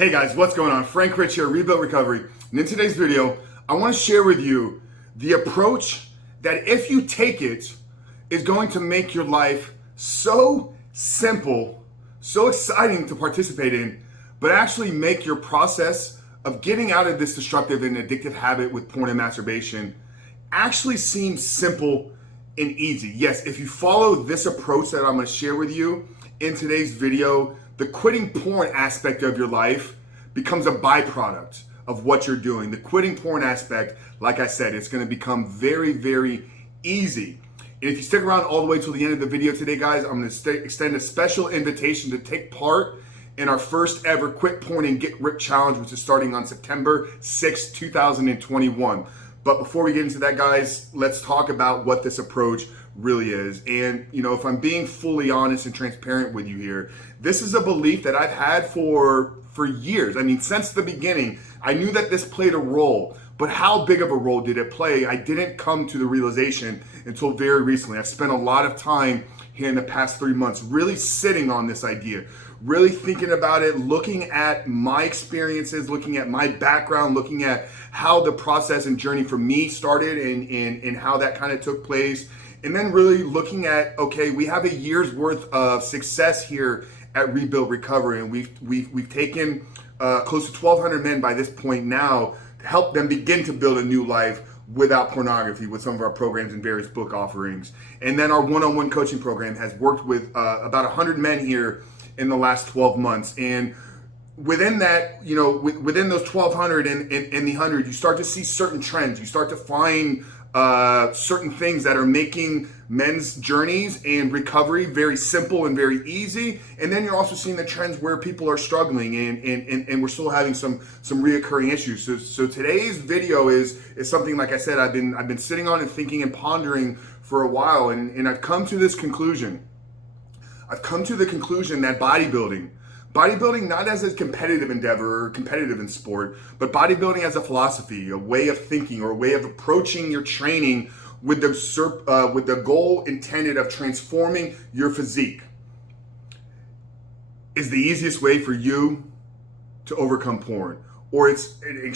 Hey guys, what's going on? Frank Rich here, Rebuild Recovery. And in today's video, I want to share with you the approach that if you take it, is going to make your life so simple, so exciting to participate in, but actually make your process of getting out of this destructive and addictive habit with porn and masturbation actually seem simple and easy. Yes, if you follow this approach that I'm going to share with you in today's video, the quitting porn aspect of your life becomes a byproduct of what you're doing. The quitting porn aspect, like I said, it's going to become very, very easy. And if you stick around all the way till the end of the video today, guys, I'm going to extend a special invitation to take part in our first ever Quit Porn and Get Ripped Challenge, which is starting on September 6th, 2021. But before we get into that, guys, let's talk about what this approach really is. And, you know, if I'm being fully honest and transparent with you here, this is a belief that I've had for years. I mean, since the beginning, I knew that this played a role, but how big of a role did it play? I didn't come to the realization until very recently. I've spent a lot of time here in the past 3 months really sitting on this idea, really thinking about it, looking at my experiences, looking at my background, looking at how the process and journey for me started and how that kind of took place. And then really looking at, okay, we have a year's worth of success here at Rebuild Recovery, and we've taken close to 1,200 men by this point now to help them begin to build a new life without pornography with some of our programs and various book offerings. And then our one-on-one coaching program has worked with about 100 men here in the last 12 months. And within that, you know, within those 1,200 and the 100, you start to see certain trends. You start to find certain things that are making men's journeys and recovery very simple and very easy. And then you're also seeing the trends where people are struggling and we're still having some reoccurring issues. So today's video is something, like I said, I've been sitting on and thinking and pondering for a while, and I've come to this conclusion. I've come to the conclusion that bodybuilding not as a competitive endeavor or competitive in sport, but bodybuilding as a philosophy, a way of thinking or a way of approaching your training with the goal intended of transforming your physique is the easiest way for you to overcome porn. Or it's an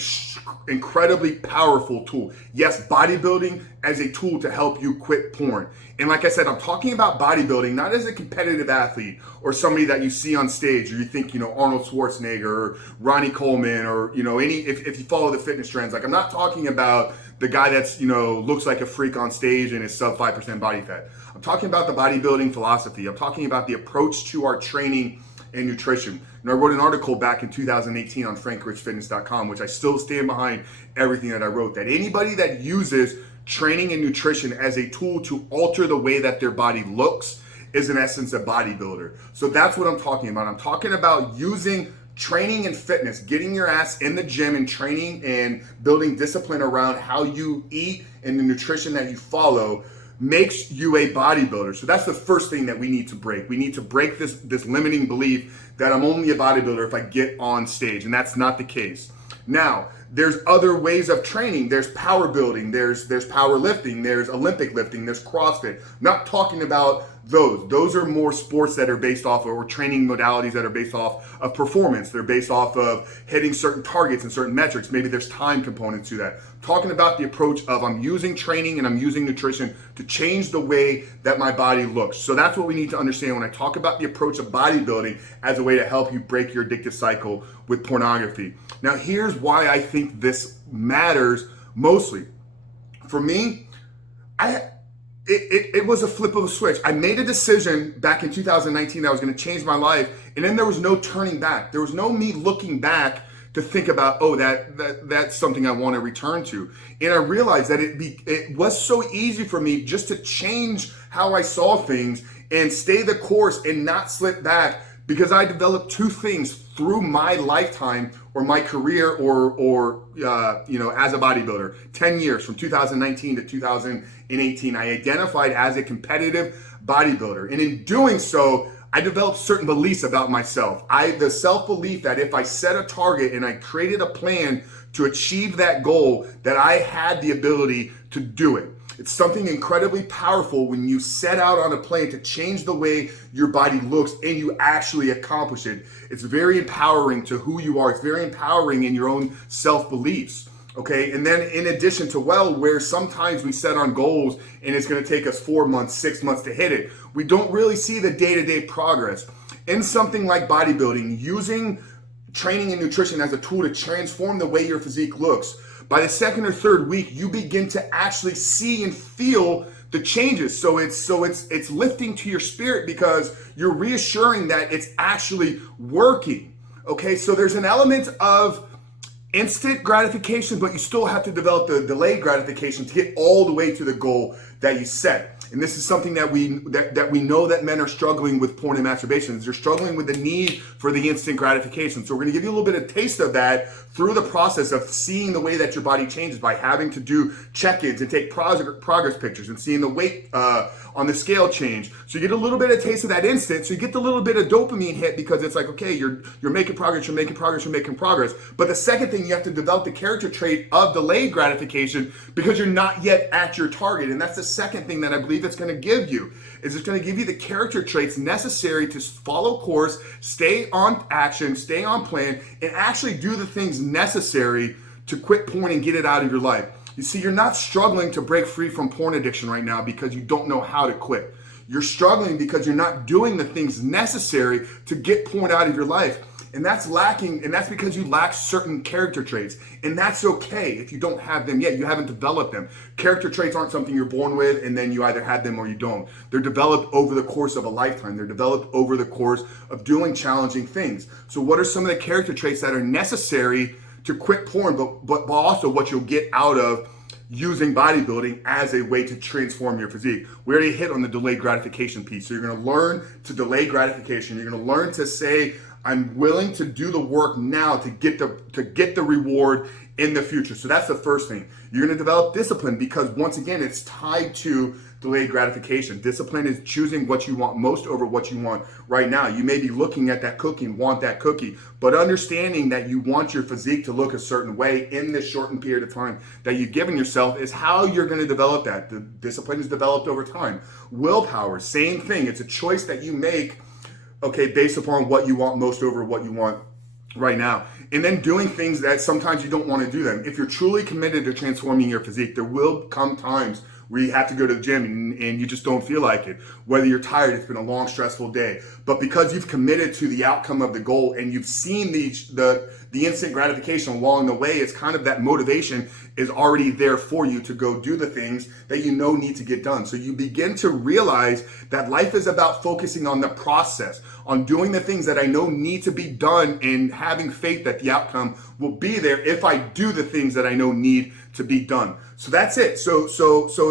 incredibly powerful tool. Yes, bodybuilding as a tool to help you quit porn. And like I said, I'm talking about bodybuilding not as a competitive athlete or somebody that you see on stage, or you think, you know, Arnold Schwarzenegger or Ronnie Coleman, or, you know, if you follow the fitness trends. Like, I'm not talking about the guy that's, you know, looks like a freak on stage and is sub 5% body fat. I'm talking about the bodybuilding philosophy. I'm talking about the approach to our training and nutrition. And I wrote an article back in 2018 on frankrichfitness.com, which I still stand behind everything that I wrote, that anybody that uses training and nutrition as a tool to alter the way that their body looks is in essence a bodybuilder. So that's what I'm talking about. I'm talking about using training and fitness, getting your ass in the gym and training and building discipline around how you eat and the nutrition that you follow makes you a bodybuilder. So that's the first thing that we need to break. We need to break this limiting belief that I'm only a bodybuilder if I get on stage, and that's not the case. Now, there's other ways of training. There's power building, there's power lifting, there's Olympic lifting, there's CrossFit. I'm not talking about those. Those are more sports that are based off of, or training modalities that are based off of performance. They're based off of hitting certain targets and certain metrics. Maybe there's time components to that. I'm talking about the approach of I'm using training and I'm using nutrition to change the way that my body looks. So that's what we need to understand when I talk about the approach of bodybuilding as a way to help you break your addictive cycle with pornography. Now, here's why I think this matters mostly. For me, it was a flip of a switch. I made a decision back in 2019 that I was going to change my life, and then there was no turning back. There was no me looking back to think about, oh, that's something I want to return to. And I realized that it was so easy for me just to change how I saw things and stay the course and not slip back, because I developed two things through my lifetime or my career or you know, as a bodybuilder. 10 years from 2019 to 2018, I identified as a competitive bodybuilder. And in doing so, I developed certain beliefs about myself. The self-belief that if I set a target and I created a plan to achieve that goal, that I had the ability to do it. It's something incredibly powerful when you set out on a plan to change the way your body looks and you actually accomplish it. It's very empowering to who you are. It's very empowering in your own self-beliefs. Okay, and then in addition to, where sometimes we set on goals and it's going to take us 4 months, 6 months to hit it, we don't really see the day-to-day progress. In something like bodybuilding, using training and nutrition as a tool to transform the way your physique looks, by the second or third week, you begin to actually see and feel the changes. So it's lifting to your spirit because you're reassuring that it's actually working. Okay, so there's an element of instant gratification, but you still have to develop the delayed gratification to get all the way to the goal that you set. And this is something that we know that men are struggling with porn and masturbation. They're struggling with the need for the instant gratification. So we're going to give you a little bit of taste of that through the process of seeing the way that your body changes by having to do check-ins and take progress pictures and seeing the weight on the scale change. So you get a little bit of taste of that instant. So you get the little bit of dopamine hit because it's like, okay, you're making progress, you're making progress, you're making progress. But the second thing, you have to develop the character trait of delayed gratification because you're not yet at your target. And that's the second thing that I believe it's going to give you, is it's going to give you the character traits necessary to follow course, stay on action, stay on plan, and actually do the things necessary to quit porn and get it out of your life. You see, you're not struggling to break free from porn addiction right now because you don't know how to quit. You're struggling because you're not doing the things necessary to get porn out of your life. And that's lacking, and that's because you lack certain character traits. And that's okay if you don't have them yet. You haven't developed them. Character traits aren't something you're born with and then you either have them or you don't. They're developed over the course of a lifetime. They're developed over the course of doing challenging things. So what are some of the character traits that are necessary to quit porn, but also what you'll get out of using bodybuilding as a way to transform your physique? We already hit on the delayed gratification piece. So you're going to learn to delay gratification. You're going to learn to say, I'm willing to do the work now to get the reward in the future. So that's the first thing. You're going to develop discipline because, once again, it's tied to delayed gratification. Discipline is choosing what you want most over what you want right now. You may be looking at that cookie and want that cookie, but understanding that you want your physique to look a certain way in this shortened period of time that you've given yourself is how you're going to develop that. The discipline is developed over time. Willpower, same thing. It's a choice that you make, okay, based upon what you want most over what you want right now. And then doing things that sometimes you don't want to do them. If you're truly committed to transforming your physique, there will come times where you have to go to the gym and you just don't feel like it. Whether you're tired, it's been a long, stressful day. But because you've committed to the outcome of the goal and you've seen the instant gratification along the way, it's kind of that motivation is already there for you to go do the things that you know need to get done. So you begin to realize that life is about focusing on the process, on doing the things that I know need to be done and having faith that the outcome will be there if I do the things that I know need to be done. So that's it. So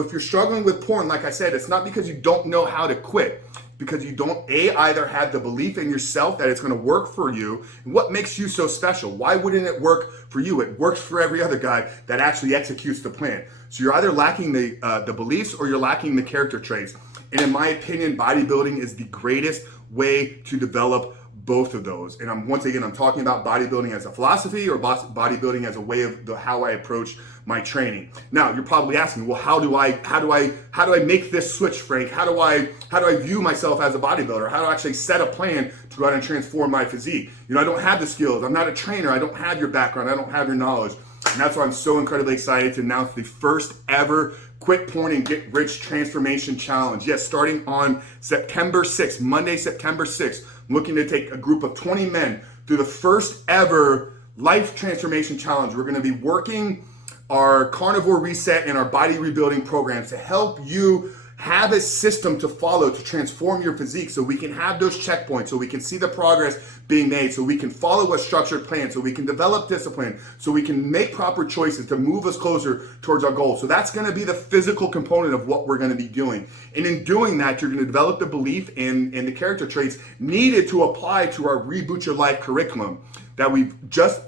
if you're struggling with porn, like I said, it's not because you don't know how to quit, because you don't either have the belief in yourself that it's going to work for you. What makes you so special? Why wouldn't it work for you? It works for every other guy that actually executes the plan. So you're either lacking the beliefs or you're lacking the character traits. And in my opinion, bodybuilding is the greatest way to develop both of those. And I'm talking about bodybuilding as a philosophy or bodybuilding as a way of how I approach my training. Now, you're probably asking, well, how do I make this switch, Frank? How do I view myself as a bodybuilder? How do I actually set a plan to go out and transform my physique? I don't have the skills. I'm not a trainer. I don't have your background. I don't have your knowledge. And that's why I'm so incredibly excited to announce the first ever Quit Porn and Get Rich Transformation Challenge. Yes, starting on September 6th, Monday, September 6th. I'm looking to take a group of 20 men through the first ever life transformation challenge. We're going to be working our carnivore reset and our body rebuilding programs to help you have a system to follow to transform your physique so we can have those checkpoints, so we can see the progress being made, so we can follow a structured plan, so we can develop discipline, so we can make proper choices to move us closer towards our goal. So that's going to be the physical component of what we're going to be doing. And in doing that, you're going to develop the belief and the character traits needed to apply to our Reboot Your Life curriculum that we've just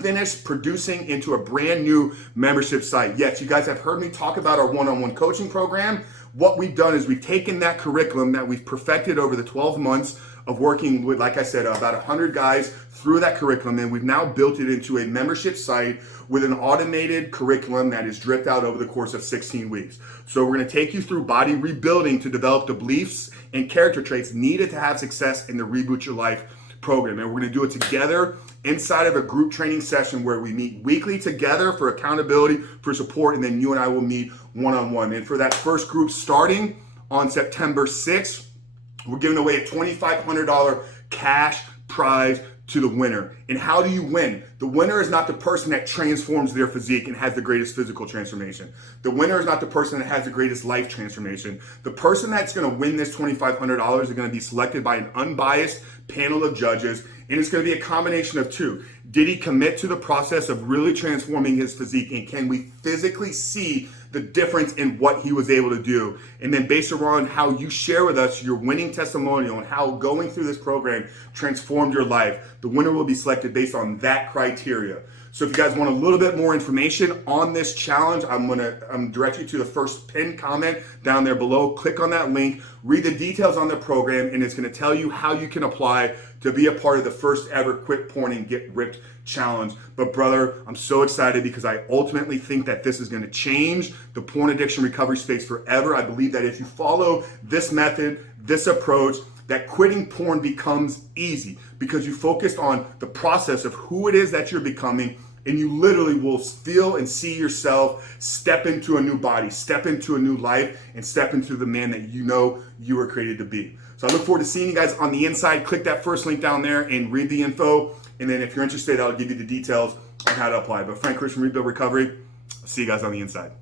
finished producing into a brand new membership site. Yes, you guys have heard me talk about our one-on-one coaching program. What we've done is we've taken that curriculum that we've perfected over the 12 months of working with, like I said, about 100 guys through that curriculum, and we've now built it into a membership site with an automated curriculum that is dripped out over the course of 16 weeks. So we're going to take you through body rebuilding to develop the beliefs and character traits needed to have success in the Reboot Your Life program. And we're going to do it together inside of a group training session where we meet weekly together for accountability, for support, and then you and I will meet one-on-one. And for that first group starting on September 6th, we're giving away a $2,500 cash prize to the winner. And how do you win? The winner is not the person that transforms their physique and has the greatest physical transformation. The winner is not the person that has the greatest life transformation. The person that's going to win this $2,500 is going to be selected by an unbiased panel of judges, and it's going to be a combination of two. Did he commit to the process of really transforming his physique, and can we physically see the difference in what he was able to do? And then based around how you share with us your winning testimonial and how going through this program transformed your life, the winner will be selected based on that criteria. So if you guys want a little bit more information on this challenge, I'm gonna direct you to the first pinned comment down there below. Click on that link, read the details on the program, and it's gonna tell you how you can apply to be a part of the first ever Quit Porn and Get Ripped challenge. But brother, I'm so excited because I ultimately think that this is gonna change the porn addiction recovery space forever. I believe that if you follow this method, this approach, that quitting porn becomes easy because you focused on the process of who it is that you're becoming, and you literally will feel and see yourself step into a new body, step into a new life, and step into the man that you know you were created to be. So I look forward to seeing you guys on the inside. Click that first link down there and read the info. And then if you're interested, I'll give you the details on how to apply. But Frank Chris from Rebuild Recovery, I'll see you guys on the inside.